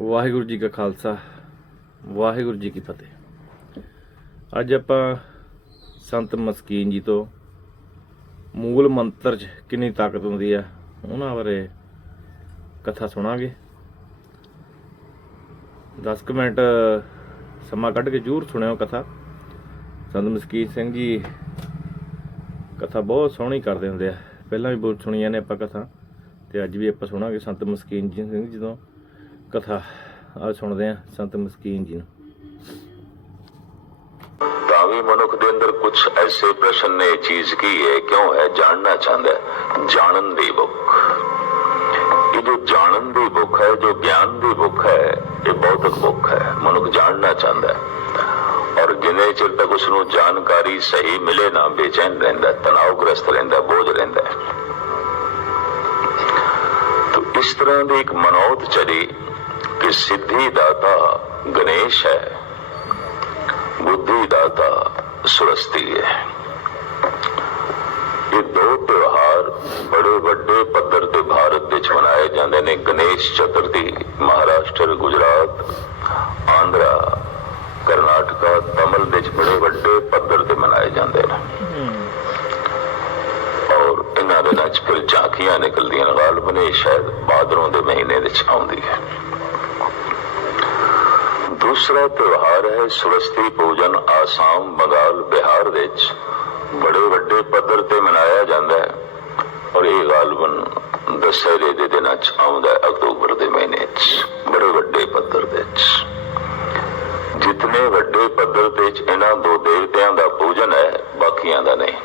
ਵਾਹਿਗੁਰੂ ਜੀ ਕਾ ਖਾਲਸਾ ਵਾਹਿਗੁਰੂ ਜੀ ਕੀ ਫਤਿਹ। ਅੱਜ ਆਪਾਂ ਸੰਤ ਮਸਕੀਨ ਜੀ ਤੋਂ ਮੂਲ ਮੰਤਰ 'ਚ ਕਿੰਨੀ ਤਾਕਤ ਹੁੰਦੀ ਆ ਉਹਨਾਂ ਬਾਰੇ ਕਥਾ ਸੁਣਾਂਗੇ। 10 ਕੁ ਮਿੰਟ ਸਮਾਂ ਕੱਢ ਕੇ ਜ਼ਰੂਰ ਸੁਣਿਓ ਕਥਾ। ਸੰਤ ਮਸਕੀਨ ਸਿੰਘ ਜੀ ਕਥਾ ਬਹੁਤ ਸੋਹਣੀ ਕਰਦੇ ਹੁੰਦੇ ਆ, ਪਹਿਲਾਂ ਵੀ ਬਹੁਤ ਸੁਣੀਆਂ ਨੇ ਆਪਾਂ ਕਥਾ, ਤੇ ਅੱਜ ਵੀ ਆਪਾਂ ਸੁਣਾਂਗੇ ਸੰਤ ਮਸਕੀਨ ਜੀ ਸਿੰਘ ਜੀ ਤੋਂ कथा। आज सुनते हैं संत मस्कीन जी। तावी मनुख दे अंदर कुछ ऐसे प्रश्न ने चीज की है, क्यों है, जानना चाहता है। जानन दी बुक, ये जो जानन दी बुक है, जो ज्ञान दी बुक है, ये बौद्धिक बुक है। मनुख जानना चाहता है और जिन्ने चिर तक उसनू जानकारी सही मिले ना बेचैन रहिंदा, तनावग्रस्त रहिंदा, बोझ रहिंदा। तो इस तरह की एक मनौत चली कि सिद्धि दाता गणेश है, बुद्धि दाता सरस्वती है। ये दो त्योहार बड़े बड़े पद्धर ते भारत विच मनाए जाते हैं। गणेश चतुर्थी महाराष्ट्र, गुजरात, आंध्रा, कर्नाटका, तमिल विच बड़े बड़े पद्धर ते मनाए जाते हैं और इन्हां दे विच फिर झांकियां निकलदियां। गालबन शायद भादरों के महीने विच आउंदी है। दूसरा त्योहार है सरस्वती पूजन। आसाम, बंगाल, बिहार विच बड़े बड़े पद्धर ते मनाया जाता है और ये गालबन दशहरे के दिन आउंदा है, अक्तूबर के महीने बड़े बड़े पद्धर विच। जितने बड़े पद्धर ते इन्हां दो देवतियां दा पूजन है, बाकियां दा नहीं।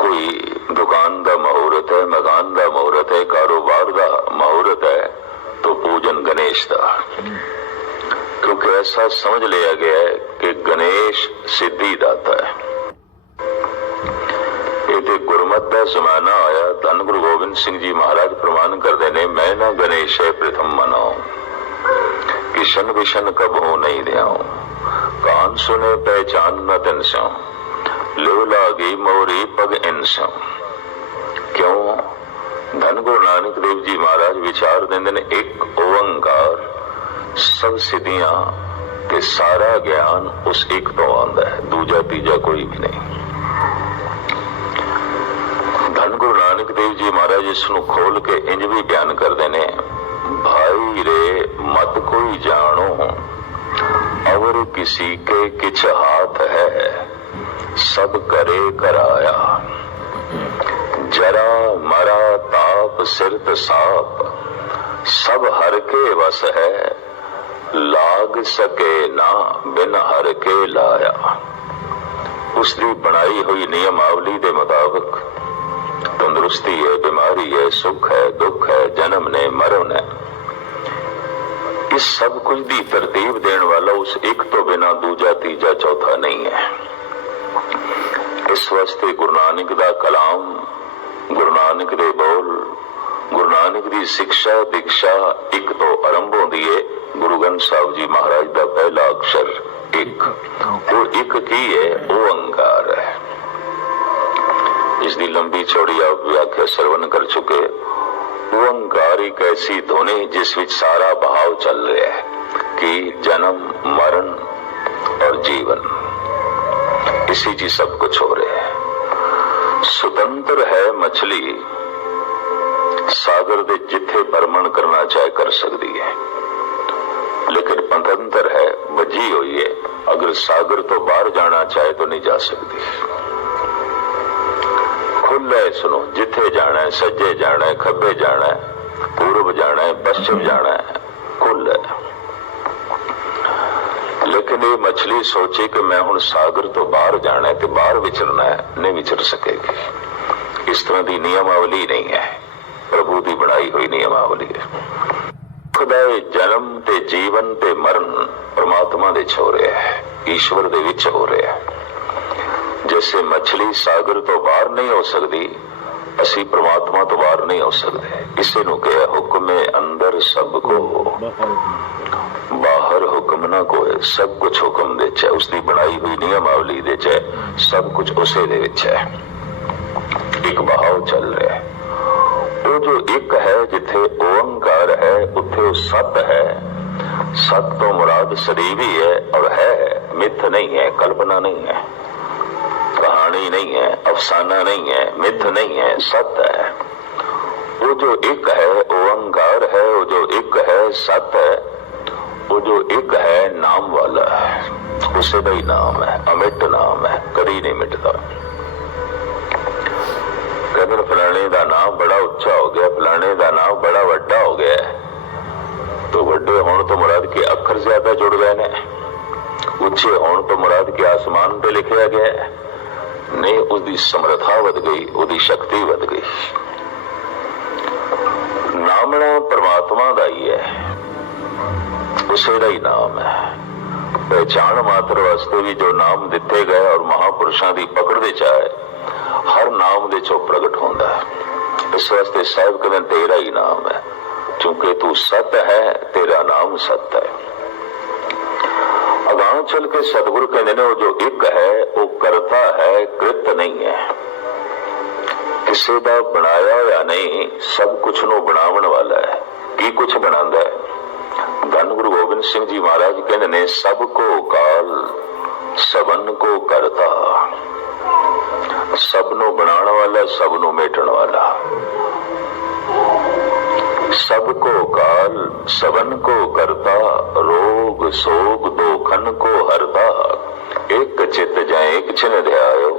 कोई दुकान का मुहूर्त है, मकान का मुहूर्त है, कारोबार का मुहूर्त है, तो पूजन गणेश का, क्योंकि ऐसा समझ लिया गया है कि गणेश सिद्धि दाता है। ये गुरमत का जमाना आया। धन गुरु गोबिंद सिंह जी महाराज प्रमाण करते ने, मैं ना गणेश है प्रथम मनाओ, किशन विशन कबहू नहीं दियाओ, कान सुने पहचान न तिन स्यों, लो लागी मोरी पग इन स्यों। क्यों? धन गुरु नानक देव जी महाराज विचार देंदे ने, एक ओंकार सब सिद्धियां के सारा ज्ञान उस एक तो आंदा है, दूजा तीजा कोई भी नहीं। धन गुरु नानक देव जी महाराज इसनू खोल के इंज भी बयान करते ने, भाई रे मत कोई जानो और किसी के किछ हाथ है, सब करे कराया, जरा मरा ताप सिरत साप, सब हर के वस है, लाग सके ना बिन हर के लाया। उसकी बनाई हुई नियमावली के मुताबिक तंदुरुस्ती है, बीमारी है, सुख है, दुख है, जन्म ने, मरण है, इस सब कुछ की तरतीब देने वाला उस एक तो बिना दूजा तीजा चौथा नहीं है। इस वास्ते गुरु नानक दा कलाम, गुरु नानक दे बोल, गुरु नानक दी शिक्षा दीक्षा एक तो आरंभ होती है। गुरु ग्रंथ साहब जी महाराज का पहला अक्षर एक, और एक की है ओंकार है। इसकी लंबी चौड़ी आप व्याख्या श्रवण कर चुके। ओंकार एक ऐसी ध्वनि जिस विच सारा भाव चल रहा है कि जन्म, मरण और जीवन, इसी जी सब कुछ हो रहा है। स्वतंत्र है मछली, सागर दे जिथे भ्रमण करना चाहे कर सकती है, लेकिन स्वतंत्र है, बजी हुई है, अगर सागर तो बाहर जाना चाहे तो नहीं जा सकती। खुला है, सुनो, जिथे जाना है, सज्जे जाना है, खब्बे जाना है, पूर्व जाना है, पश्चिम जाना है, खुला है। लेकिन ये मछली सोचे कि मैं हुण सागर तो बाहर जाना है तो बाहर विचरना है, नहीं विचर सकेगी। इस तरह की नियमावली नहीं है, प्रभु की बनाई हुई नियमावली है। खुदाए जन्म ते जीवन ते मरण परमात्मा दे हो रहा है, ईश्वर दे विच हो रहा है। जैसे मछली सागर तो बाहर नहीं हो सकती, असी परमात्मा तो बाहर नहीं हो सकते। इसे नु कहा हुक्म अंदर सबको, बाहर हुक्म ना कोई, सब कुछ हुक्म दे च, उसकी बनाई हुई नियमावली दे च, सब कुछ उसे दे विच है। एक बहाव चल रहा है। ਉਹ ਜੋ ਇੱਕ ਹੈ, ਜਿੱਥੇ ਓੰਕਾਰ ਹੈ ਉੱਥੇ ਉਹ ਸਤ ਹੈ। सत तो मुराद शरीर ही है और है, मिथ नहीं है, कल्पना नहीं है, कहानी नहीं है, अफसाना नहीं है, मिथ नहीं है, सत है। वो जो एक है ओंकार है, वो जो एक है सत है, वो जो एक है नाम वाला है, उसे का ही नाम है, अमिट नाम है, कभी नहीं मिटता। कहते फलाने का नाम बड़ा उच्चा हो गया, फलाने का नाम बड़ा वड्डा हो गया है, तो वड्डे होने तो मुराद के अखर ज्यादा जुड़ गए ने, उच्चे होने तो मुराद के आसमान पे लिखा गया है, नहीं उसकी समर्था वध गई, उसकी शक्ति वध गई। नामना परमात्मा का ही है, उसे का ही नाम है। पहचान मात्र वास्ते भी जो नाम दिते गए और महापुरुषों की पकड़ विच आए, हर नाम दे चो प्रगट होंदा है। इस वास्ते साहिब कहते तेरा ही नाम है, क्योंकि तू सत है, तेरा नाम सत है। अगां चल के सतगुरु कहते ने वो जो एक है वो करता है, कृत नहीं है, किसी का बनाया या नहीं, सब कुछ नु बनावन वाला है। की कुछ बनांदा है? धन गुरु गोबिंद सिंह जी महाराज कहते ने सबको काल सबन को करता, सबनों बनाने वाला, सबनों मेटण वाला। सबको काल सबन को करता, रोग सोग दोखन को हरता, एक चित जाए एक छिन ध्यायो,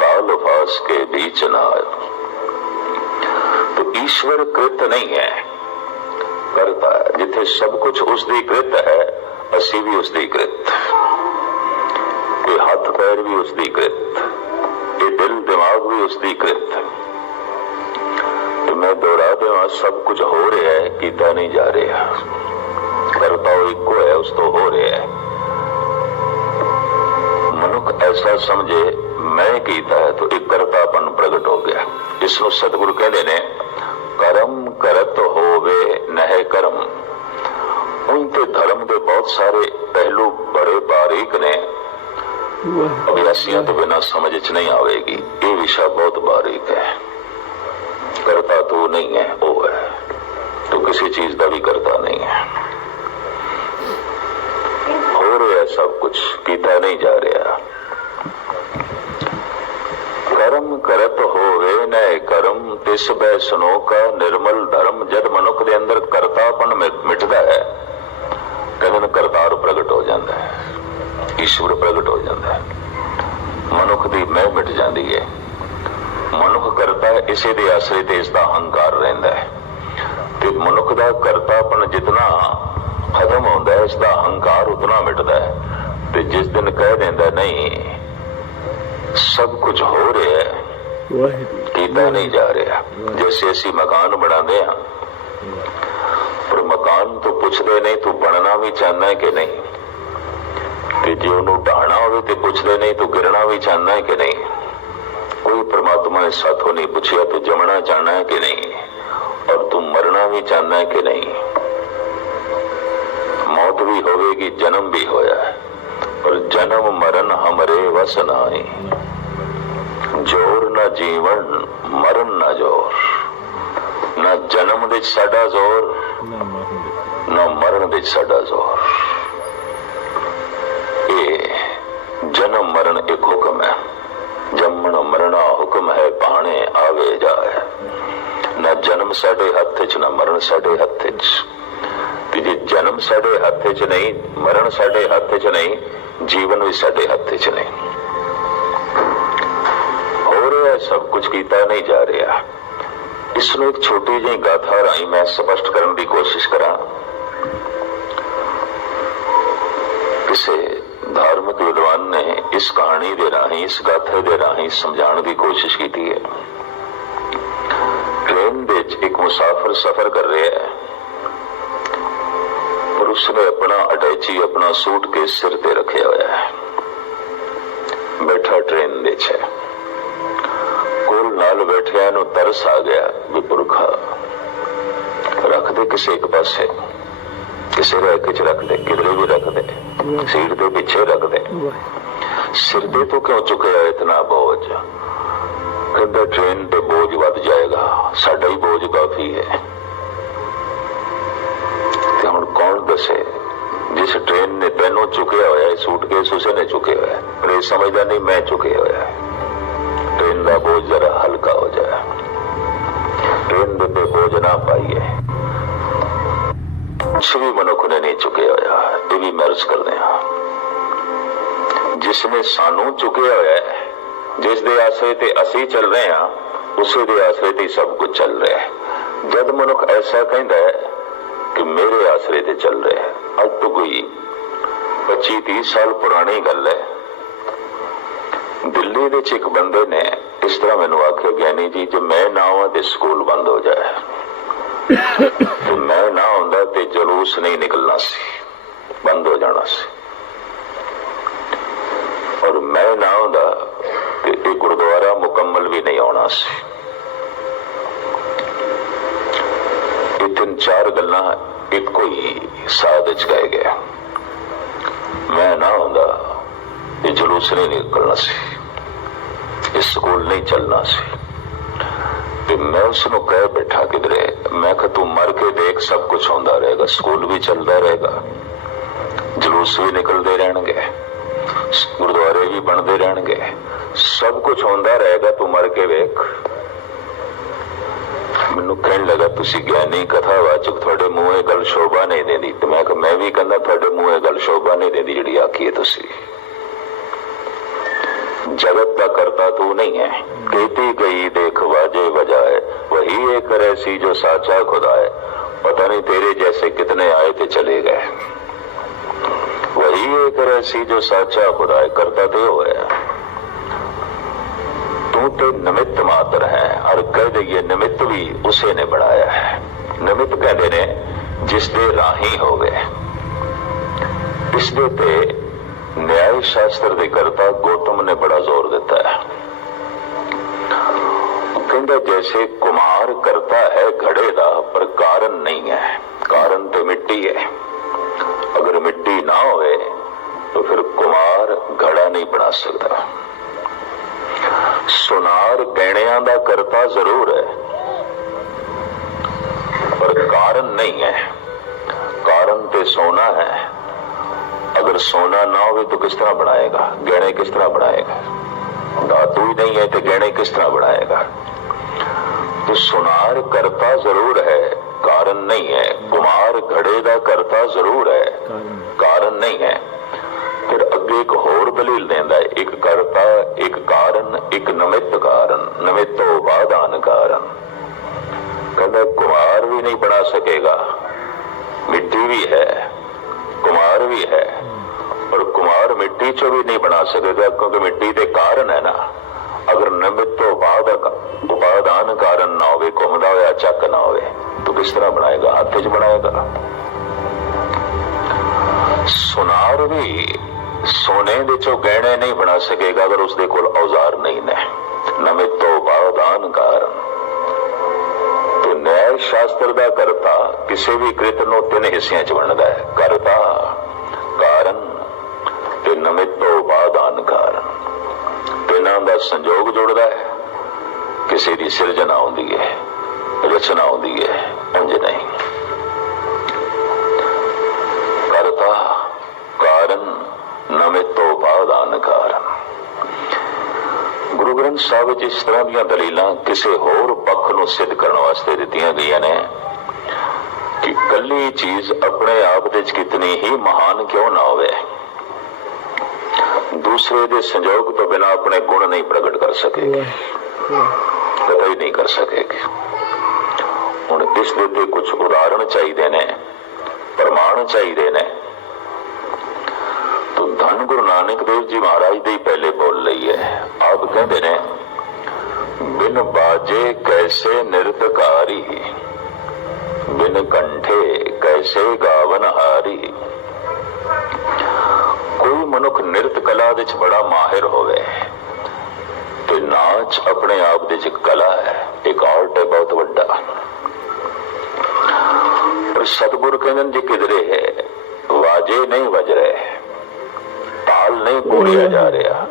काल फास के बीच न आयो। तो ईश्वर कृत नहीं है, करता है। जिथे सब कुछ उसदी कृत है, असी भी उसदी कृत, ये हाथ पैर भी उसदी कृत, ये दिल दिमाग भी उसदी कृत। तो मैं दोहरा देवा, सब कुछ हो रहा है, कीता नहीं जा रहा। करता वो इको है, उस तो हो रहा है। मनुख ऐसा समझे मैं कीता है तो एक करतापन प्रगट हो गया। इसनु सतगुरु कहते ने करम करत होवे नह कर्म। उनके धर्म के बहुत सारे पहलू बड़े बारीक ने, अभ्यासियां तो बिना समझ च नहीं आवेगी। ये विषय बहुत बारीक है। करता तो नहीं है, वो है, तो किसी चीज का भी करता नहीं है। हो रहा है सब कुछ, कीता नहीं जा रहा। कर्म करत होवे न कर्म, तिस बै सुनो का निर्मल धर्म। जब मनुख के अंदर करतापन मिटता है, कहते करतार प्रगट हो जाता है, ईश्वर प्रगट हो जाता है, मनुख की मैं मिट जाती है। मनुख करता है, इसे दे आसरे ते इसका अहंकार रहता है, ते मनुख का करतापन जितना खत्म होता है, इसका अहंकार उतना मिटता है। ते जिस दिन कह देंदा नहीं सब कुछ हो रहा है, कीता नहीं जा रहा। जैसे असी मकान बनाते हैं, पर मकान तो पुछते नहीं तू बनना भी चाहना है कि नहीं, ते जे उन्होंने ढाना हो तो पुछते नहीं तू गिरना भी चाहना है कि नहीं। कोई परमात्मा ने साथों नहीं पूछा तू जमना चाहना है कि नहीं, और तू मरना भी चाहना है कि नहीं। मौत भी होगी, जन्म भी होया है, और जन्म मरण हमरे वस नाई। जोर न जीवन, मरण न जोर। न जन्म दे साडा जोर, न मरण दे साडा जोर। ये जन्म मरण एक हुक्म है, जमन मरना हुक्म है, पाने आवे जाए। न जन्म साडे हथ च, न मरण साडे हथ च। जे जन्म साडे हथ च नहीं, मरण साडे हथ च नहीं, जीवन भी साडे हथ च नहीं। हो रहा है सब कुछ, कीता नहीं जा रहा। इसमें एक छोटी जी गाथा राही मैं स्पष्ट करने की कोशिश करा। किसी धार्मिक विद्वान ने इस कहानी दे राही, इस गाथे दे राही समझाने की कोशिश की है। ट्रेन विच एक मुसाफिर सफर कर रहा है, और उसने अपना अटैची, अपना सूटकेस सिर ते रखे हुआ है, बैठा ट्रेन विच है। कोल नाल बैठिया नूं तरस आ गया भी पुरखा रख दे किसी एक पासे, किसी रैके च रख दे, किधरे भी रख दे, सीट के पीछे रख दे। सिर दे तो क्यों चुके इतना बोझ? कहता ट्रेन पे बोझ बढ़ जाएगा, साडा ही बोझ काफी है। ते हुण कौन दसे जिस ट्रेन ने तेनों चुकया होया है सूटकेस उसे ने चुके हुआ है, पर ये समझदा नहीं मैं चुके हुआ है। ट्रेन का बोझ जरा हल्का हो जाए, ट्रेन दे पे बोझ ना पाइए। कुछ भी मनुख ने नहीं चुके होया, ये भी महसूस करते हैं। जिसने सानू चुके होया है, जिस दे आसरे ते असी चल रहे हैं, उसे दे आसरे ते सब कुछ चल रहा है। जब मनुख ऐसा कहता है कि मेरे आसरे ते चल रहे हैं, अब तो कोई 25-30 साल पुरानी गल है। दिल्ली दे एक बंदे ने इस तरह मैनू आख्या, ज्ञानी जी जो मैं ना आवा तो स्कूल बंद हो जाए, तो मैं ना आंदा तो जलूस नहीं निकलना सी, बंद हो जाना सी, और मैं ना आंदा तो एक गुरुद्वारा मुकम्मल भी नहीं आना सी। ये 3-4 गल्लां इको ही साथ विच कह गया। मैं ना आंदा तो जलूस नहीं निकलना सी, स्कूल नहीं चलना सी। ते मैं उसनों कह बैठा किधरे, मैं कहा तू मर के देख, सब कुछ होता रहेगा, स्कूल भी चलता रहेगा, जलूस भी निकलते रहणगे, गुरुद्वारे भी बनते रहणगे, सब कुछ होता रहेगा, तू मर के वेख। मैनू कहन लगा तुसी ज्ञानी कथावाचक, थोड़े मुंह ये गल शोभा नहीं देती। तो मैं भी कहना थोड़े मुंह ये गल शोभा नहीं देती जिहड़ी आखी है तुसी। जगत का करता तू नहीं है, कहती गई देख वाजे बजाए, वही एक ऐसी जो साचा खुदा है। पता नहीं तेरे जैसे कितने आए थे चले गए, वही एक ऐसी जो साचा खुदा है, करता तो हो है। तू तो निमित्त मात्र है, और कह दे निमित्त भी उसे ने बनाया है। निमित्त कहते ने जिस दे राही हो गए। इस दे ते न्याय शास्त्र के करता गौतम ने बड़ा जोर देता है। कहता जैसे कुम्हार करता है घड़े का, पर कारण नहीं है, कारण तो मिट्टी है। अगर मिट्टी ना होए तो फिर कुम्हार घड़ा नहीं बना सकता। सुनार गहणियां दा करता जरूर है, पर कारण नहीं है। कारण ते सोना है, अगर सोना ना हो तो किस तरह बनाएगा, गहने किस तरह बनाएगा? धातु ही नहीं है तो गहने किस तरह बनाएगा? तो सुनार करता जरूर है, कारण नहीं है। कुम्हार घड़े का करता जरूर है, कारण नहीं है। फिर अगे एक होर दलील देंदा है, एक करता, एक कारण, एक निमित्त कारण, निमित्तो उपादान कारण। कहता कुम्हार भी नहीं बना सकेगा, मिट्टी भी है, कुम्हार भी है, और कुम्हार मिट्टी चो भी नहीं बना सकेगा, क्योंकि मिट्टी के कारण है ना। अगर निमित्त उपादान कारण ना हो, घूमदा होया चक ना हो, तो किस तरह बनाएगा? हाथ च बनाएगा। सुनार भी सोने दे चो गहने नहीं बना सकेगा अगर उसके कोल औजार नहीं ने। निमित्त उपादान कारण। तो न्याय शास्त्र का करता किसी भी कृत नूं 3 हिस्सियां च वंडदा है, करता, कारण ते निमित्त उपादान कारण। तिन्हां दा संयोग जुड़दा है, किसी की सिरजना होंदी है, रचना होंदी है, उंज नहीं। करता, कारण, निमित्त उपादान कारण। गुरु ग्रंथ साहिब विच इस तरह दी दलीलां किसी होर पक्ष नूं सिद्ध करने वास्ते दित्तियां गईयां ने कि कल्ली चीज अपने आप विच कितनी ही महान क्यों ना होवे, दूसरे दे संयोग तो बिना अपने गुण नहीं प्रकट कर सकेगी, कतई नहीं कर सकेगी। हुण इस दे कुछ उदाहरण चाहिए ने, प्रमाण चाहिए ने। तो धन गुरु नानक देव जी महाराज दे पहले बोल रही है। आप कहते ने बिन बाजे कैसे नृत्यकारी, बिन कंठे कैसे गावन हारी। कोई मनुख नृत्य कला विच बड़ा माहिर होवे, तो नाच अपने आप दे एक कला है, एक आर्ट है बहुत बड़ा। पर सतगुरु कहते जी किधरे है, वाजे नहीं बज रहे, ताल नहीं बोलिया जा रहा,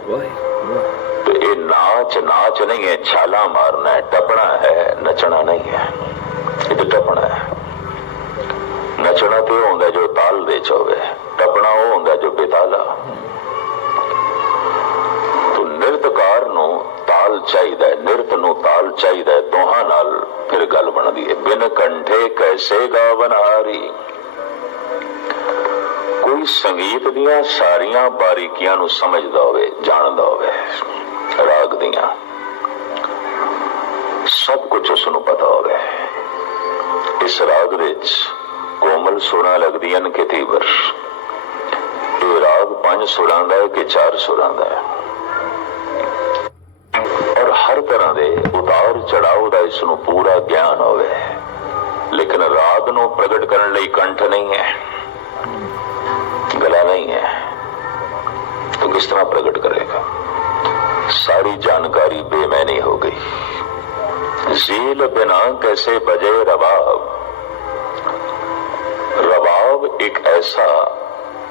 तो ये नाच नाच नहीं है, छाला मारना है, टपना है, नचना नहीं है। ये तो टपना है। नचना तो होंगे जो ताल दे होवे, टपना वो होंगे जो बेताला। तो नृत्यकार नू ताल चाहिए, नृत्य नू ताल चाहिए, दोहां नाल फिर गल बनदी है। बिन कंठे कैसे गावन हारी। कोई संगीत दियां सारियां बारीकियां नू समझदा होवे, जानदा होवे, राग दियां सब कुछ उसनू पता होवे। इस राग विच कोमल सुरां लगदियां कि तीवर। ये राग 5 सुरां दा है कि 4 सुरां दा है, और हर तरह दे उतार चढ़ाव दा इसनू पूरा ज्ञान होवे। लेकिन राग नू प्रगट करने लई कंठ नहीं है, गला नहीं है, तो किस तरह प्रकट करेगा? सारी जानकारी बेमैनी हो गई। झील बिना कैसे बजे रबाब। रबाब एक ऐसा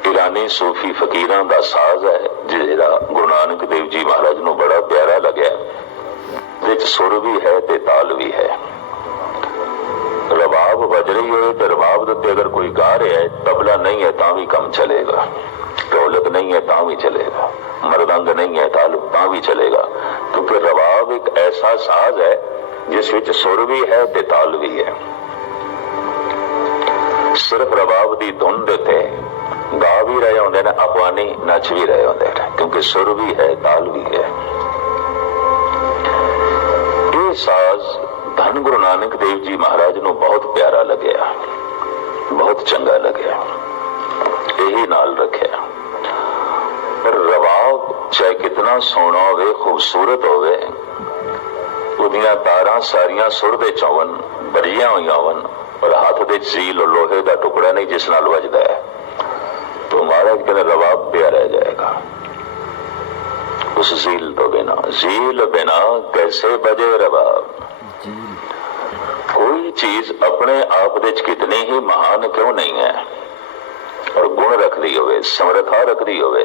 ईरानी सूफी फकीरां दा साज है जिहड़ा गुरु नानक देव जी महाराज नू बड़ा प्यारा लग्या। विच सुर भी है ते ताल भी है। रबाब बज रही है तो रबाब दे उत्ते अगर कोई गा रहा है, तबला नहीं है तां भी कम चलेगा, ढोलक नहीं है तां भी चलेगा, मृदंग नहीं है तां भी चलेगा, क्योंकि रबाब एक ऐसा साज है जिस विच सुर भी है ते ताल भी है। सिर्फ रबाब दी धुन दे ते गा भी रहे होंदे ने, अफवानी नच भी रहे होंदे ने, क्योंकि सुर भी है ताल भी है। ये साज धन गुरु नानक देव जी महाराज नू बहुत प्यारा लग्या, बहुत चंगा लग्या, यही नाल रखिया। पर रबाब चाहे कितना सोहना होवे, खूबसूरत होवे, उदियां तारां सारियां सुर दे चौवन भरियां होईयां होवन, और हाथ दे झील लोहे का टुकड़ा नहीं जिस नाल वजदा है, तो महाराज कहते रबाब पिया रह जाएगा उस झील तो बिना। झील बिना कैसे बजे रबाब। कोई चीज अपने आप दे कितनी ही महान क्यों नहीं है, और गुण रखदी होवे, समर्था रखदी होवे,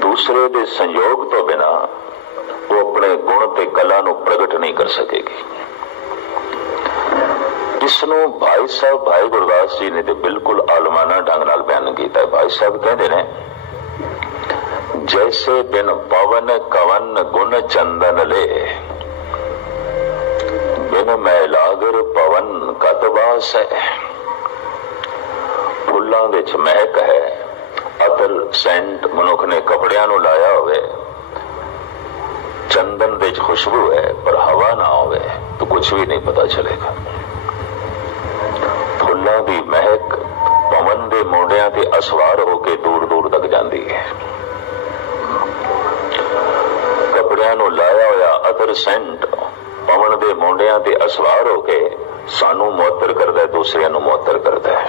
दूसरे दे संयोग तो बिना वो अपने गुण ते कला नू प्रगट नहीं कर सकेगी। इसनों भाई साहब भाई गुरदास जी ने तो बिल्कुल आलमाना ढंग नाल बयान किया है। भाई साहब कहते ने, जैसे बिन पवन कवन गुण चंदन ले, बिन मैलागर पवन कतबास है। फुल्लां दे च महक है, अतर सेंट मनुख ने कपड़ियां नू लाया होवे, चंदन दे च खुशबू है, पर हवा ना होवे तो कुछ भी नहीं पता चलेगा। फुल्लां दी महक पवन दे मोंडियां ते असवार होके दूर दूर तक जाती है। कपड़ियां नू लाया होया अतर सेंट पवन दे मोंडियां ते असवार होके सानू मुअत्तर करदा है, दूसरियां नू मुअत्तर करदा है।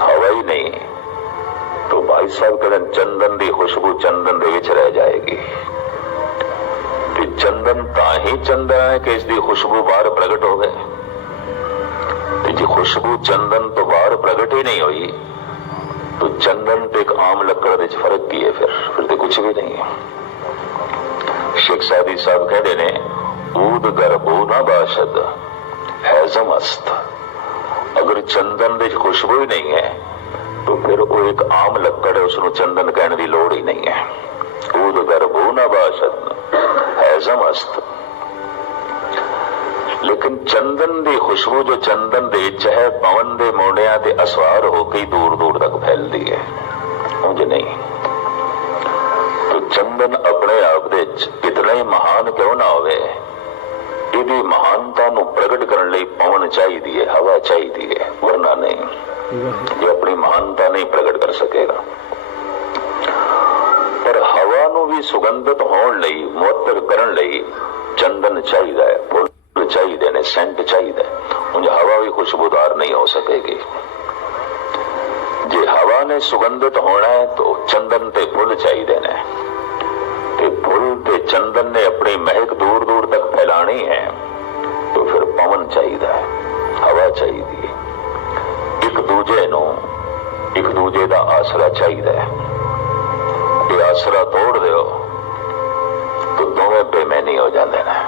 हवा ही नहीं तो भाई साहब कहते चंदन दी खुशबू चंदन दे विच रह जाएगी। ते चंदन तां ही चंदन है कि इसकी खुशबू बाहर प्रगट हो गए। जी खुशबू चंदन तो बाहर प्रगट ही नहीं हुई तो चंदन तो एक आम लकड़ विच फर्क की है, फिर तो कुछ भी नहीं है। शेख सादी साहब कहते ने, ऊद गर्भो ना बाशद हैजम अस्त। अगर चंदन दे खुशबू ही नहीं है तो फिर वो एक आम लकड़ है, उसनों चंदन कहने की लोड़ ही नहीं है। ऊद गर्भो ना बाशद हैजम अस्त। लेकिन चंदन दी खुशबू जो चंदन दे विच है, पवन दे मोंडियां ते असवार होके दूर दूर तक फैलती है, उंज नहीं। तो चंदन अपने आप दे कितना ही महान क्यों ना होवे, इहदी महानता नू प्रगट करने लई पवन चाहिदी है, हवा चाहिदी है, वरना नहीं। ये अपनी महानता नहीं प्रगट कर सकेगा। पर हवा नू भी सुगंधित होने लई, मुअत्तर करने लई चंदन चाहिदा है, फुल चाहिए ने, सेंट चाहिए। उंज हवा भी खुशबूदार नहीं हो सकेगी। जे हवा ने सुगंधित होना है तो चंदन ते फुल चाहिए ने, ते फुल ते चंदन ने अपनी महक दूर दूर तक फैलानी है तो फिर पवन चाहिए, हवा चाहिए। एक दूजे दा आसरा चाहिए। ये आसरा तोड़ दियो तो दोवें बेमैनी हो जाते हैं।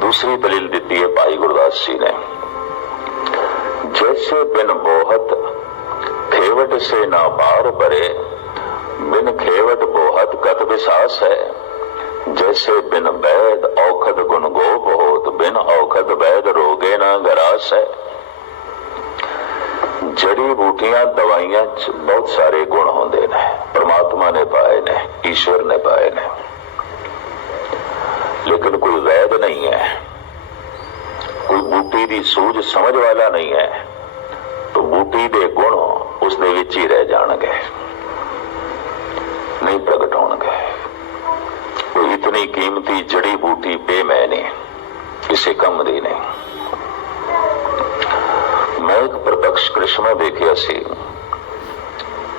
दूसरी दलील दी है भाई गुरदास जी ने, जैसे बिन बोहत खेवट से ना बार भरे, बिन खेवट बोहत कत विसास है। जैसे बिन वैद औखद गुण गोप होत, बिन औखद वैद रोगे ना गरास है। जड़ी बूटियां दवाइयां च बहुत सारे गुण होंदे ने, परमात्मा ने पाए ने, ईश्वर ने पाए ने, लेकिन कोई वैद नहीं है, कोई बूटी दी सूझ समझ वाला नहीं है, तो बूटी दे गुण उस दे विच ही रह जाणगे, नहीं प्रगट होणगे। कोई इतनी कीमती जड़ी बूटी बेमैनी, किसी कम दी नहीं। मैं एक प्रत्यक्ष करिश्मा देखिया सी,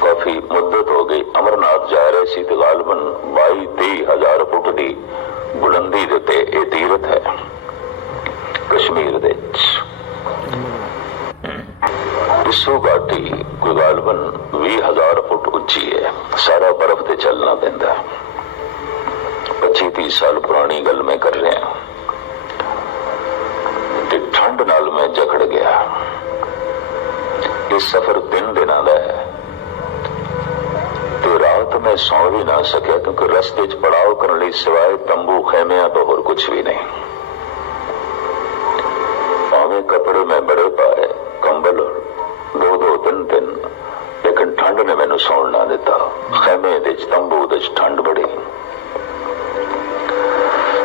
काफी मुद्दत हो गई, अमरनाथ जा रहे सी ते गालबन 22-23 हजार फुट की बुलंदी दे ते ये तीरथ है कश्मीर दे। पिस्सू घाटी कोई गालबन 20,000 फुट उच्ची है, सारा बर्फ ते चलना पैंदा है। 25-30 साल पुरानी गल में कर रहे हैं। ठंड नाल मैं जकड़ गया। ये सफर 3 दिनों का है, तो रात में सौ भी ना सकिया, क्योंकि रस्ते च पड़ाव करने लिए सिवाय तंबू खेमिया तो होर कुछ भी नहीं। भावे कपड़े में बड़े पाए, कंबल 2-2-3-3, लेकिन ठंड ने मैनू सौण ना दिता। खेमे दे तंबू दे ठंड बड़ी।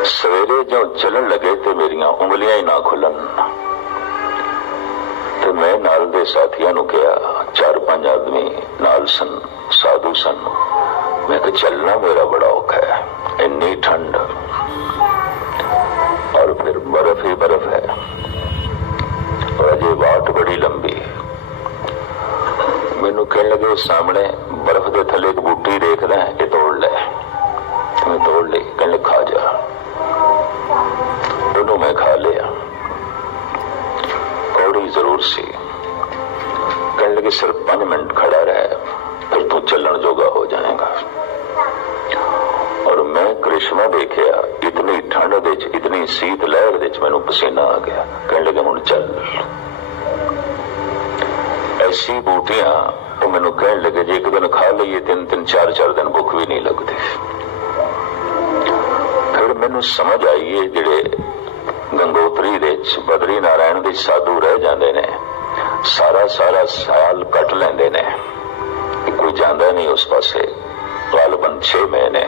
सवेरे जो चलन लगे तो मेरिया उंगलियां ही ना खुलन, तो मैं नाल दे साथियों नू कहा, 4-5 आदमी नाल सन, साधु सन, मैं कि चलना मेरा बड़ा औखा है, इन्नी ठंड और फिर बर्फ ही बर्फ है, और अजे वाट बड़ी लंबी। मैनू कहने लगे सामने बर्फ के थले एक बूटी देखदा है, ये तोड़ ले। मैं तोड़ ली, कहने खा जा। दोनों मैं खा लिया। कौड़ी जरूर सी। कहने लगे सिर्फ 5 मिनट खड़ा रहे, फिर तू चलन जोगा हो जाएगा। और मैं करिश्मा देखिया, इतनी ठंड दे च, इतनी सीत लहर दे च मैनू पसीना आ गया। कहने लगे हुण चल। ऐसी बूटियां तो मैनू कहने लगे जे एक दिन खा लीए 3-3 4-4 दिन भुख भी नहीं लगती। फिर मैनू समझ आई है जिहड़े गंगोत्री दे बद्री नारायण दे साधु रह जाते ने, सारा साल कट लेंदे ने, कोई जांदा नहीं उस पासे, गालबन 6 महीने।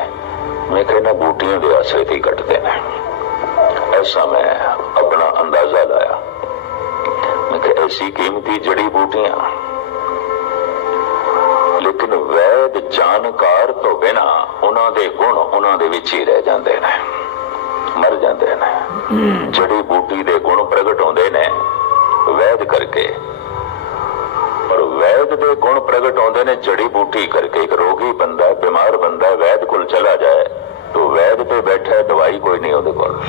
मैं कहना बूटियां दे आसरे ही कटते ने। ऐसा मैं अपना अंदाजा लाया। मैं कहा ऐसी कीमती जड़ी बूटियां, लेकिन वैद जानकार तो बिना उन्हां दे गुण उन्हां दे विच ही रह जाते ने, मर जाते हैं। जड़ी बूटी दे गुण प्रगट होंदे ने वैद करके, और वैद दे गुण प्रगट होंदे ने जड़ी बूटी करके। एक रोगी बंदा, बीमार बंदा वैद कोल चला जाए तो वैद पे बैठा है, दवाई कोई नहीं उहदे कोल।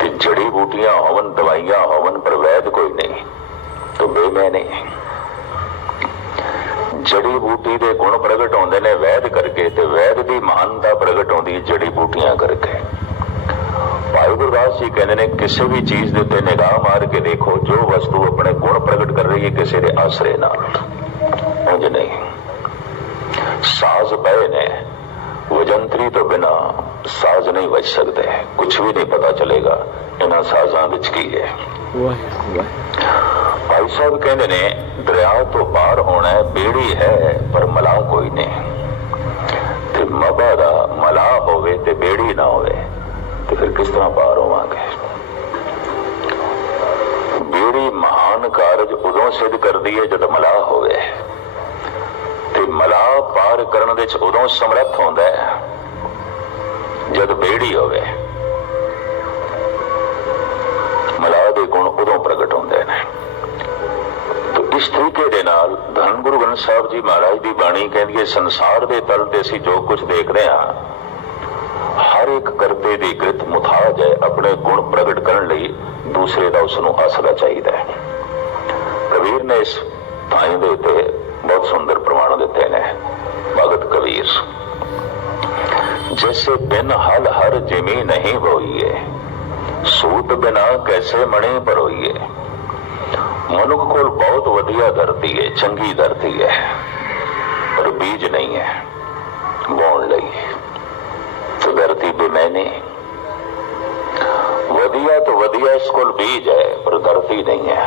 ते जड़ी बूटियां होवन, दवाइयां होवन, पर वैद कोई नहीं, तो बेमैनी। जड़ी बूटी दे गुण प्रगट होंदे ने वैद करके, ते वैद दी महानता प्रगट होंदी जड़ी बूटियां करके। भाई गुरदास जी कहते हैं किसी भी चीज के उत्ते निगाह मार के देखो, जो वस्तु अपने गुण प्रगट कर रही है किसी के आसरे नाल, उंज नहीं। साज पए ने, वजंतरी तो बिना साज नहीं बज सकते, कुछ भी नहीं पता चलेगा इन्हां साजां विच की है। भाई साहब कहते ने दरिया तो पार होना है, बेड़ी है पर मलाह कोई नहीं। ते मबा दा मलाह होवे ते बेड़ी ना होवे, तो फिर किस तरह पार होवांगे। बेड़ी महान कारज उदों सिद्ध करती है जब मलाह होवे, ते मलाह पार करने दे उदों समर्थ होंदा है जब बेड़ी होवे। मलाह दे गुण उदों प्रगट होंदे ने। तो इस तरीके दे नाल धन गुरु ग्रंथ साहब जी महाराज की बाणी कहती है, संसार के तल ते असीं जो कुछ देख रहे हैं, हर एक करते दी कृत मुथाज है, अपने गुण प्रगट करने लिए दूसरे का उसनों आसरा चाहिए। कबीर ने इस थाई दे उत्ते बहुत सुंदर प्रमाण दिते ने। भगत कबीर जैसे बिन हल हर जिमी नहीं बोइए, सूत बिना कैसे मणे परोइए। मनुख कोल बहुत वधिया धरती है, चंगी धरती है, पर बीज नहीं है बोण लई। तो धरती भी मैंने वधिया तो वधिया इस कोल बीज है, पर धरती नहीं है।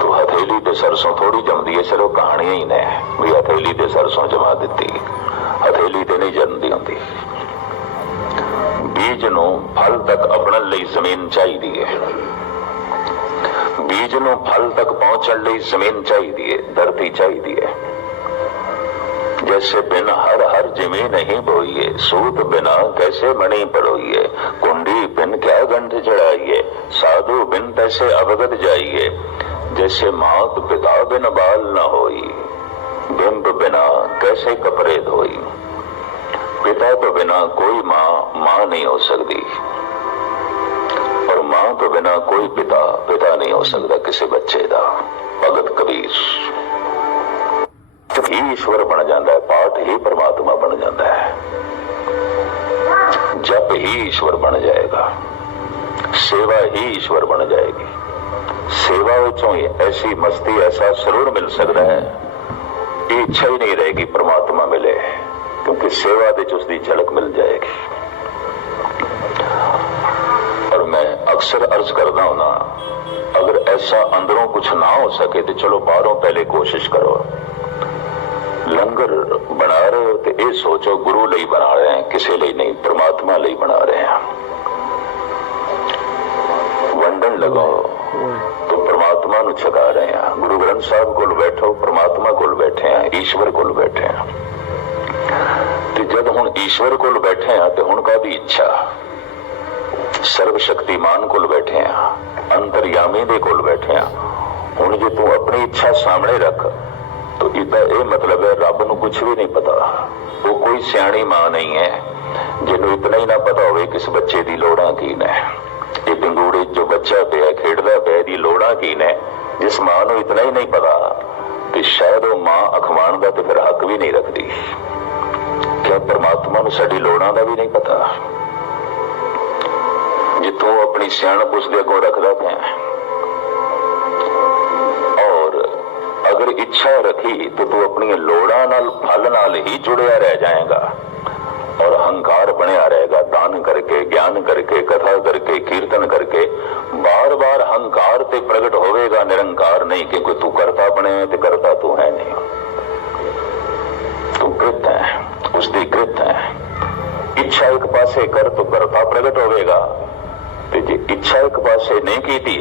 तो हथेली ते सरसों थोड़ी जमदी है, सिर्फ कहानियां ही ने भी हथेली ते सरसों जमा दी, हथेली ते नहीं जमदी होंदी। बीज नूं फल तक अपनण लई जमीन चाहीदी है, बीज नूं फल तक पहुंचण लई जमीन चाहीदी है, धरती चाहीदी है। जैसे बिन हर हर जिमी नहीं बोइए, सूत बिना कैसे मणि पड़ोइए। कुंडी बिन क्या गंध चढ़ाइए, साधु बिन तैसे अवगत जाइए। जैसे मात पिता बिन बाल न होई, बिंब बिना कैसे कपड़े धोई। पिता तो बिना कोई माँ नहीं हो सकती, और मां तो बिना कोई पिता नहीं हो सकता किसी बच्चे का। भगत कबीर ही ईश्वर बन जाता है, पाठ ही परमात्मा बन जाता है, जप ही ईश्वर बन जाएगा, सेवा ही ईश्वर बन जाएगी। सेवा विचों ही ऐसी मस्ती, ऐसा सरूर मिल सकता है, इच्छा ही नहीं रहेगी परमात्मा मिले, क्योंकि सेवा दे उसकी झलक मिल जाएगी। और मैं अक्सर अर्ज करता हूं ना, अगर ऐसा अंदरों कुछ ना हो सके तो चलो बाहरों पहले कोशिश करो। लंगर बना रहे हो तो ये सोचो गुरु ਲਈ बना रहे हैं, किसी ਲਈ नहीं, परमात्मा ਲਈ बना रहे हैं। वंडन लगाओ तो परमात्मा ਨੂੰ छका रहे हैं। गुरु ग्रंथ साहब कोल बैठो, परमात्मा कोल बैठे हैं, ईश्वर कोल बैठे हैं। ਤੇ जद हुण ईश्वर कोल बैठे हैं तो हुण कादी इच्छा, सर्व शक्तिमान कोल बैठे हैं, अंतर्यामी दे कोल बैठे हैं। हुण जे तू अपनी इच्छा सामने रख तो इदा ये मतलब है रब नूं कुछ भी नहीं पता। वो कोई सियाणी मां नहीं है जिन्हों इतना ही ना पता हो किस बच्चे की लोड़ां की ने। ये पिंगूड़े जो बच्चा पिया खेडदा पिया दी लोड़ां की ने, जिस मां नूं इतना ही नहीं पता कि शायद वो मां अखवाण दा ते फिर हक भी नहीं रखती। क्या परमात्मा नूं साडी लोड़ां दा भी नहीं पता? जिथों अपनी सियाणप उसदे अगों रखदा पिया, अगर इच्छा रखी तो तू अपनी लोड़ा नाल फल नाल ही जुड़िया रह जाएगा, और अहंकार बनया रहेगा। दान करके, ज्ञान करके, कथा करके, कीर्तन करके बार बार अहंकार ते प्रगट होवेगा, निरंकार नहीं, क्योंकि तू करता बने ते करता तू है नहीं। तू कृत है, उसकी कृत है। इच्छा एक पासे कर तो करता प्रगट होवेगा, ते जे इच्छा एक पासे नहीं की थी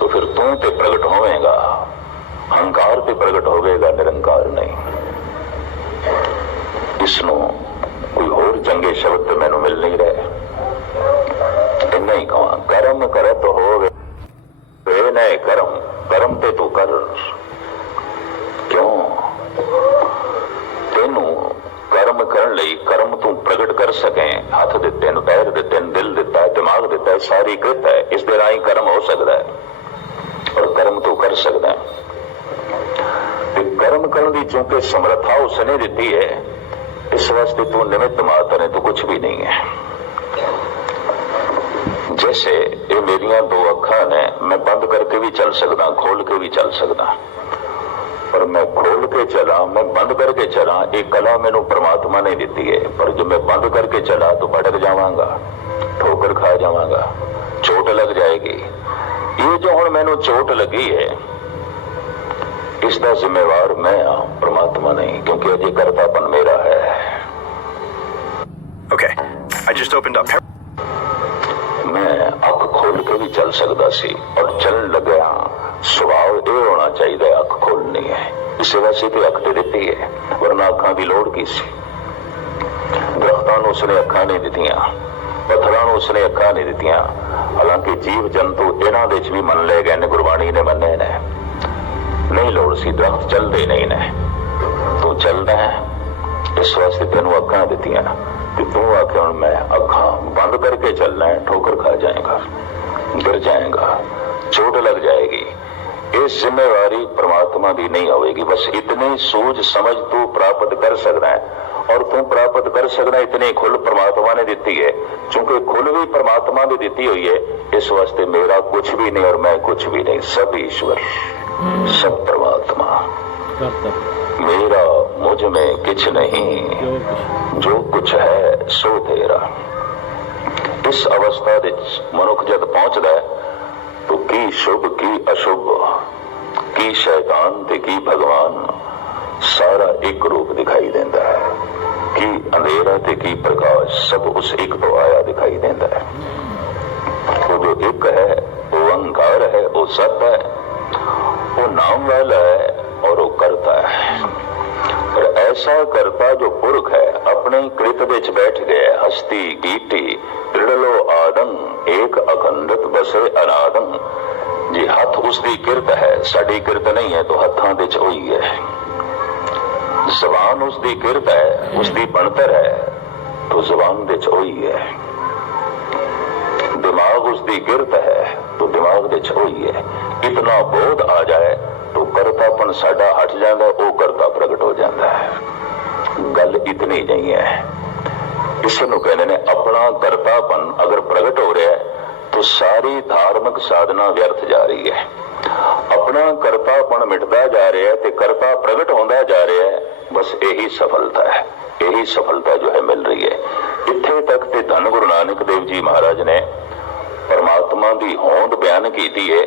तो फिर तू ते प्रगट होवेगा, अहंकार ते प्रगट होवेगा, निरंकार नहीं। इसनों कोई होर चंगे शब्द तो मैनू मिल नहीं रहे। इन्ना ही कहा, कर्म करे तो होवे न कर्म, कर्म ते तू कर। क्यों? तेनू कर्म करन लई, कर्म तू प्रगट कर सके, हाथ दिते न, पैर दिते न, दिल दिता है, दिमाग दिता है, सारी कृत है। इस दे राही कर्म हो सकता है और कर्म तू कर सकता है। कर्म करने की चूंकि समर्था उसने दी है, इस वास्ते तू निमित्त मात्र है, तू कुछ भी नहीं है। जैसे ये मेरिया दो अखा ने, मैं बंद करके भी चल सकता, खोल के भी चल सकता, पर मैं खोल के चला, मैं बंद करके चला, ये कला मैनू परमात्मा ने दी है। पर जब मैं बंद करके चला तो भटक जावांगा, ठोकर खा जावांगा, चोट लग जाएगी। ये जो हुण मैनू चोट लगी है, इसका जिम्मेवार मैं हाँ, परमात्मा नहीं, क्योंकि अजय कर्तापन मेरा है। Okay, I just opened up. मैं अख खोल के भी चल सकता सी, और चलन लग्या स्वभाव ये होना चाहिए अख खोलनी है। इसे वैसे तो अख दे दी है, वरना अखा की लोड़ की सी। दरख्तां नूं उसने अखा नहीं दित्तियां, पत्थरां नूं उसने अखा नहीं दित्तियां। हालांकि जीव जंतु इन्हां दे च भी मन ले गए ने, गुरबाणी ने मन्ने ने। नहीं लोड़ सी, दरख्त चलते नहीं ने, तू चलता है, इस वास्ते तेन अखा दित्तियां। तू आके हुण मैं अखा बंद करके चलना है, ठोकर खा जाएगा, गिर जाएगा, चोट लग जाएगी। इस जिम्मेवारी परमात्मा की नहीं होगी। बस इतनी सूझ समझ तू प्राप्त कर सकता है, और तू प्राप्त कर सकना इतनी खुल परमात्मा ने दी है। चूंकि खुल भी परमात्मा ने दी हुई है, इस वास्ते मेरा कुछ भी नहीं और मैं कुछ भी नहीं, सब ईश्वर, सब परमात्मा। मेरा मुझ में किछ नहीं, जो कुछ है सो तेरा। इस अवस्था विच मनुख जद पहुंचदा है तो की शुभ की अशुभ, की शैतान ते की भगवान, सारा एक रूप दिखाई देता है। की अंधेरा ते की प्रकाश, सब उस एक तो आया दिखाई देता है। वो जो एक है वो अहंकार है, वो सत्य है, वो नाम वाला है और वो करता है। और ऐसा करता जो पुरख है, अपने कृत विच बैठ गए, हस्ती गीटी दृढ़लो आदंग, एक अखंडत बसे अनादंग। जी हथ उसकी किरत है, साडी किरत नहीं है, तो हथां विच होई है। जबान उसकी किरत है, उसकी बनतर है, तो जबान विच होई है। दिमाग उसकी किरत है, तो दिमाग विच होई है। इतना बोध आ जाए तो करतापन साडा हट जाता, वो करता प्रगट हो जाता है। गल इतनी नहीं है, इसनूं कहते ने अपना करतापन अगर प्रगट हो रहा है तो सारी धार्मिक साधना व्यर्थ जा रही है। अपना करतापन मिटता जा रहा है तो करता प्रगट होता जा रहा है, बस यही सफलता है। यही सफलता जो है मिल रही है। इत्थे तक ते धन गुरु नानक देव जी महाराज ने परमात्मा की होंद बयान की है।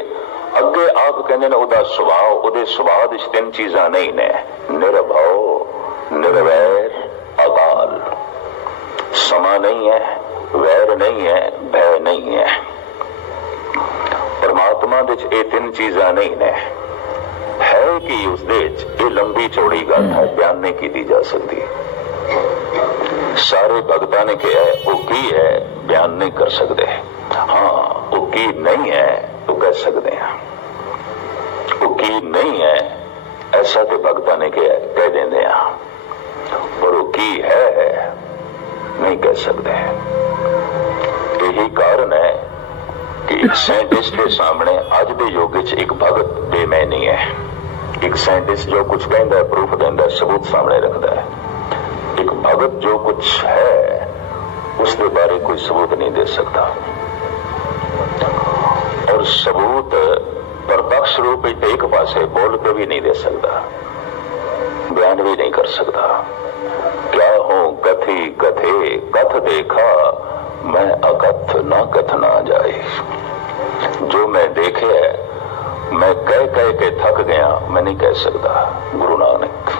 अगे आप कहते ने उहदा सुभाव, उहदे सुभाव विच तीन चीजां नहीं ने, निर्भव, निर्वैर, अकाल। समा नहीं है, वैर नहीं है, भय नहीं है। परमात्मा विच ये तीन चीजां नहीं ने। है कि उसदे विच ये लंबी चौड़ी गल है, बयान नहीं की जा सकती। सारे भगतां ने कहा वो की है, बयान नहीं कर सकते। हाँ, वो की नहीं है तो कह सकते हैं। वो की नहीं है ऐसा तो भगतां ने कह देंगे हैं, पर वो की है नहीं कह सकते। यही कारण है कि एक साइंटिस्ट के सामने अज के युग एक भगत बेमैनी है। एक साइंटिस्ट जो कुछ कहता है, प्रूफ देता है, सबूत सामने रखता है। एक भगत जो कुछ है उसके बारे कोई सबूत नहीं दे सकता, और सबूत प्रत्यक्ष रूप एक पासे बोल के भी नहीं दे सकता, बयान भी नहीं कर सकता। क्या हो कथी कथे, कथ देखा मैं अकथ न कथ ना जाए। जो मैं देखे है मैं कह कह के थक गया, मैं नहीं कह सकता। गुरु नानक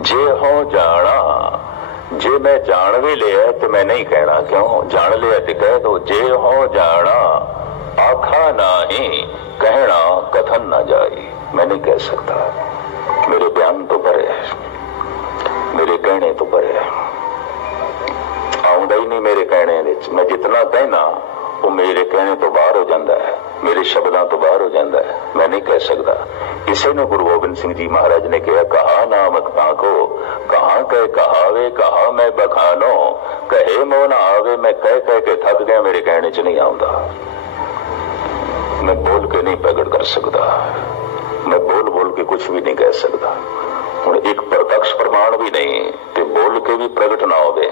जे हो जाना, जे मैं जान भी लिया तो मैं नहीं कहना, क्यों जान लिया तो कह दो। जे हो जाना आखा नाही, कहना कथन ना जाए, मैं नहीं कह सकता। मेरे बयान तो परे है, मेरे कहने तो परे है, आउंदा ही नहीं मेरे कहने विच। मैं जितना कहना वो मेरे कहने तो बाहर हो जाता है, मेरे शब्दों तो बाहर हो जाता है, मैं नहीं कह सकता। इसे ने गुरु गोबिंद सिंह जी महाराज ने कहा, कहा नामक ताको, कहाँ कह कहावे, कहा मैं बखानो, कहे मो ना आवे, मैं कह कह के थक गया, मेरे कहने च नहीं आउंदा। मैं बोल के नहीं प्रगट कर सकता, मैं बोल बोल के कुछ भी नहीं कह सकता। हुण एक प्रत्यक्ष प्रमाण भी नहीं ते बोल के भी प्रगट ना होवे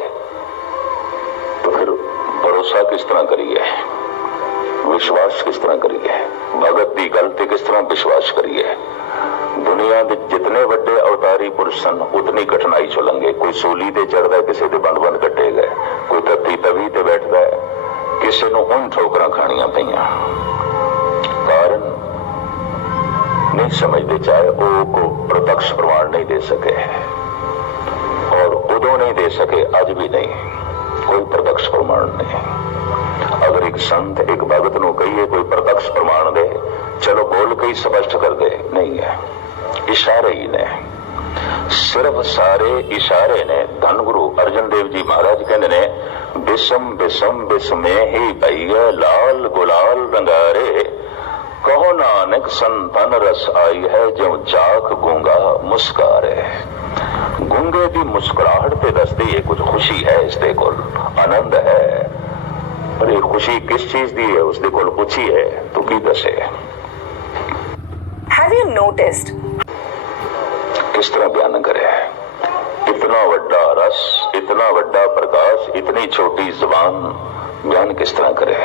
तो फिर भरोसा किस तरह करिए, विश्वास किस तरह करिए, भगत की गल ते किस तरह विश्वास करिए। दुनिया के जितने बड़े अवतारी पुरुष सन उतनी कठिनाई चलेंगे। कोई सूली ते चढ़ता है, किसी के बंद बंद कटे गए, कोई तत्ती तवी ते बैठता है, किसी को उन ठोकरां खाणियां पईयां। कारण नहीं समझते, चाहे वो को प्रत्यक्ष प्रमाण नहीं दे सके, और उदों नहीं दे सके, आज भी नहीं, कोई प्रत्यक्ष प्रमाण नहीं। अगर एक संत एक भगत को कहिए कोई प्रत्यक्ष प्रमाण दे, चलो बोल के ही स्पष्ट कर दे, नहीं है, इशारे ही ने, सिर्फ सारे इशारे ने। धन गुरु अर्जन देव जी महाराज कहते ने, बिसम बिसम बिस्मे ही भैया लाल गुलाल रंगारे, कहो नानक संतन रस आई है, जो जाख गूंगा मुस्कारे। गूंगे की मुस्कुराहट ते दसदी है कुछ खुशी है, इसके कोल आनंद है, पर ये खुशी किस चीज दी है उसके कोल पूछी है तो की दसे। Have you noticed? किस तरह बयान करे, इतना वड्डा रस, इतना वड्डा प्रकाश, इतनी छोटी जुबान बयान किस तरह करे।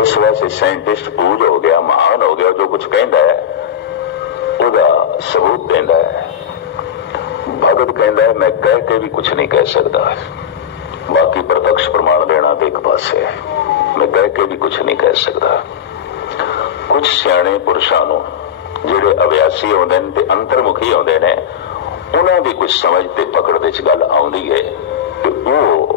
इस वजह साइंटिस्ट पूज हो गया, महान हो गया, जो कुछ कहता है ਉਹਦਾ सबूत देता है। भगत कहता है मैं कह के भी कुछ नहीं कह सकता, बाकी प्रत्यक्ष प्रमाण देना तो एक पासे, मैं कह के भी कुछ नहीं कह सकता। कुछ सियाणे पुरुषां नूं ਜਿਹੜੇ ਅਭਿਆਸੀ ਆਉਂਦੇ ਨੇ ਤੇ ਅੰਤਰਮੁਖੀ ਆਉਂਦੇ ਨੇ, ਉਹਨਾਂ ਦੀ ਕੁਝ ਸਮਝ ਤੇ ਪਕੜ ਦੇ ਚ ਗੱਲ ਆਉਂਦੀ ਹੈ ਤੇ ਉਹ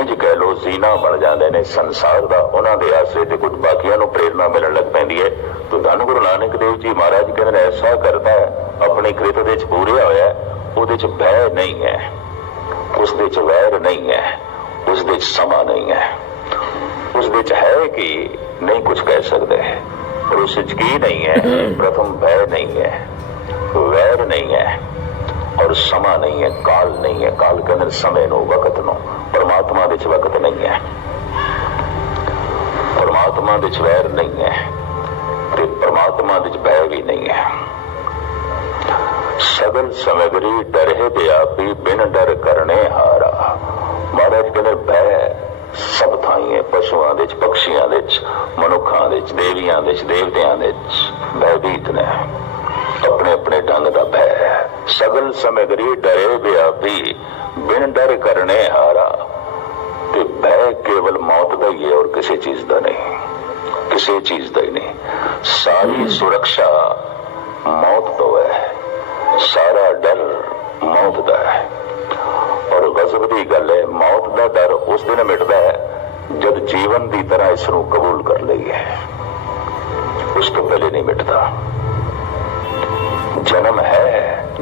ਇੰਜ ਕਹਿ ਲੋ ਜ਼ੀਨਾ ਬਣ ਜਾਂਦੇ ਨੇ ਸੰਸਾਰ ਦਾ। ਉਹਨਾਂ ਦੇ ਆਸਰੇ ਤੇ ਕੁਝ ਬਾਕੀਆਂ ਨੂੰ ਪ੍ਰੇਰਨਾ ਮਿਲਣ ਲੱਗ ਪੈਂਦੀ ਹੈ। तो धन गुरु नानक देव जी महाराज कहते हैं ऐसा करता है अपनी कृत दे च पूरे होया, ਉਹਦੇ ਚ भय नहीं है, उसदे च वैर नहीं है, उसदे च समा नहीं है, उसदे च है कि नहीं कुछ कह सकते, और उस च की नहीं है। प्रथम भय नहीं है, वैर नहीं है और समा नहीं है, काल नहीं है। काल के अंदर समय नो वक्त नो, परमात्मा दे च वक्त नहीं है, परमात्मा दे च वैर नहीं है ते परमात्मा दे च भय भी नहीं है। सगल समगरी डरे दे आपी बिन डर करने हारा। महाराज कहते भय सब थाई है, पशुआं दे च, पक्षियां दे च, मनुखां दे च, देवियां दे च, देवतियां दे च भयभीत ने, अपने अपने ढंग दा भय है। सगल समगरी डरे दे आपी बिन डर करने हारा। ते भय केवल मौत दा ही है और किसी चीज दा नहीं, किसी चीज दा ही नहीं। सारी सुरक्षा मौत तो है, सारा डर मौत दा है। और गजब की गल है, मौत का डर उस दिन मिटता है जब जीवन की तरह इसनू कबूल कर लईए, उस तो पहले नहीं मिटता। जन्म है,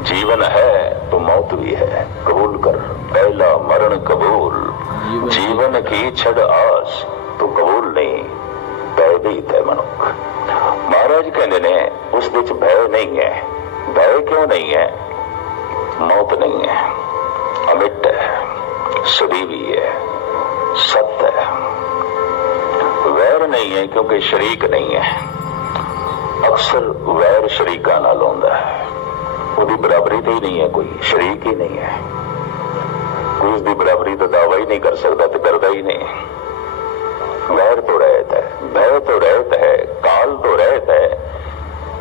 जीवन है तो मौत भी है, कबूल कर। पहला मरण कबूल, जीवन की छड़ आस तो कबूल नहीं, भयभीत है मनुख। महाराज कहते ने उस विच भय नहीं है। भय क्यों नहीं है? मौत नहीं है, अमिट है, सदीवी है, सत्य है। वैर नहीं है क्योंकि शरीक नहीं है। अक्सर वैर शरीका नाल होंदा है, उसकी बराबरी तो ही नहीं है, कोई शरीक ही नहीं है, कोई उसकी बराबरी का दावा ही नहीं कर सकता तो करता ही नहीं। वैर तो रहता है, भय तो रहता है, काल तो रहता है।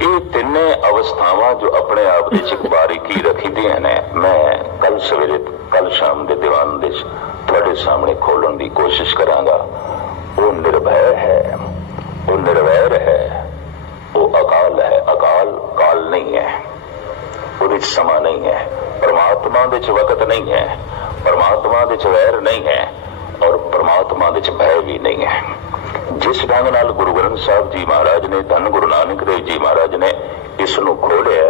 ये तिने अवस्थावां जो अपने आप दे च बारीकी रखी दी ने, मैं कल सवेरे कल शाम के दीवान दे तुहाडे सामने खोलण की कोशिश करांगा। वो निर्भय है, वो निर्वैर है, वो अकाल है। अकाल काल नहीं है, वो समा नहीं है। परमात्मा दे च वक्त नहीं है, परमात्मा दे च वैर नहीं है और परमात्मा दे च भय भी नहीं है। जिस ढंग नाल गुरु ग्रंथ साहब जी महाराज ने, धन गुरु नानक देव जी महाराज ने इसनू खोलिया,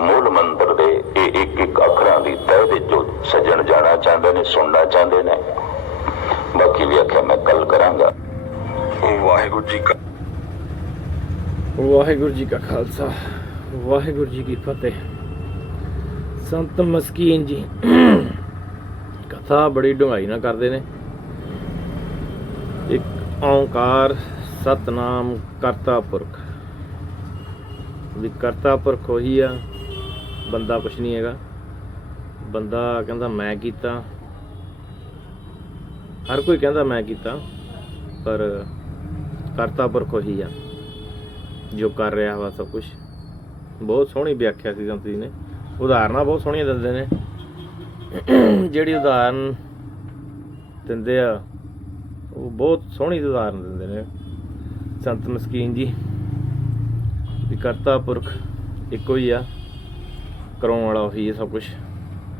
मूल मंत्र दे एक एक अखरां दी तह दे जो सजण जाना चाहते ने, सुनना चाहते ने, बाकी व्याख्या मैं कल करांगा। वाहिगुरु जी का वाहिगुरु जी का खालसा, वाहिगुरु जी की फतेह। संत मस्कीन जी कथा बड़ी ढुंगाई ना करते ने। एक ओंकार सतनाम करता पुरख, भी करता पुरख ਉਹੀ ਆ, ਬੰਦਾ ਕੁਛ ਨਹੀਂ ਹੈਗਾ। ਬੰਦਾ ਕਹਿੰਦਾ ਮੈਂ ਕੀਤਾ, ਹਰ ਕੋਈ ਕਹਿੰਦਾ ਮੈਂ ਕੀਤਾ, ਪਰ ਕਰਤਾ ਪੁਰਖ ਉਹੀ ਆ ਜੋ ਕਰ ਰਿਹਾ ਵਾ ਸਭ ਕੁਛ। ਬਹੁਤ ਸੋਹਣੀ ਵਿਆਖਿਆ ਸੀ ਸੰਤ ਜੀ ਨੇ, ਉਦਾਹਰਨਾਂ ਬਹੁਤ ਸੋਹਣੀਆਂ ਦਿੰਦੇ ਨੇ। ਜਿਹੜੀ ਉਦਾਹਰਨ ਦਿੰਦੇ ਆ ਉਹ ਬਹੁਤ ਸੋਹਣੀ ਉਦਾਹਰਨ ਦਿੰਦੇ ਨੇ ਸੰਤ ਮਸਕੀਨ ਜੀ, ਵੀ ਕਰਤਾ ਪੁਰਖ ਇੱਕੋ ਹੀ ਆ, ਕਰਾਉਣ ਵਾਲਾ ਉਹੀ ਹੈ ਸਭ ਕੁਛ।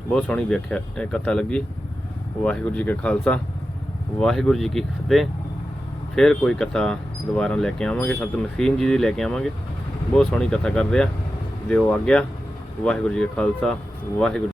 ਬਹੁਤ ਸੋਹਣੀ ਵਿਆਖਿਆ ਇਹ ਕਥਾ ਲੱਗੀ। ਵਾਹਿਗੁਰੂ ਜੀ ਕਾ ਖਾਲਸਾ, ਵਾਹਿਗੁਰੂ ਜੀ ਕੀ ਫਤਿਹ। ਫਿਰ ਕੋਈ ਕਥਾ ਦੁਬਾਰਾ ਲੈ ਕੇ ਆਵਾਂਗੇ, ਸੰਤ ਮਸਕੀਨ ਜੀ ਦੀ ਲੈ ਕੇ ਆਵਾਂਗੇ। ਬਹੁਤ ਸੋਹਣੀ ਕਥਾ ਕਰਦੇ ਆ, ਦਿਓ ਆਗਿਆ। ਵਾਹਿਗੁਰੂ ਜੀ ਕਾ ਖਾਲਸਾ, ਵਾਹਿਗੁਰੂ।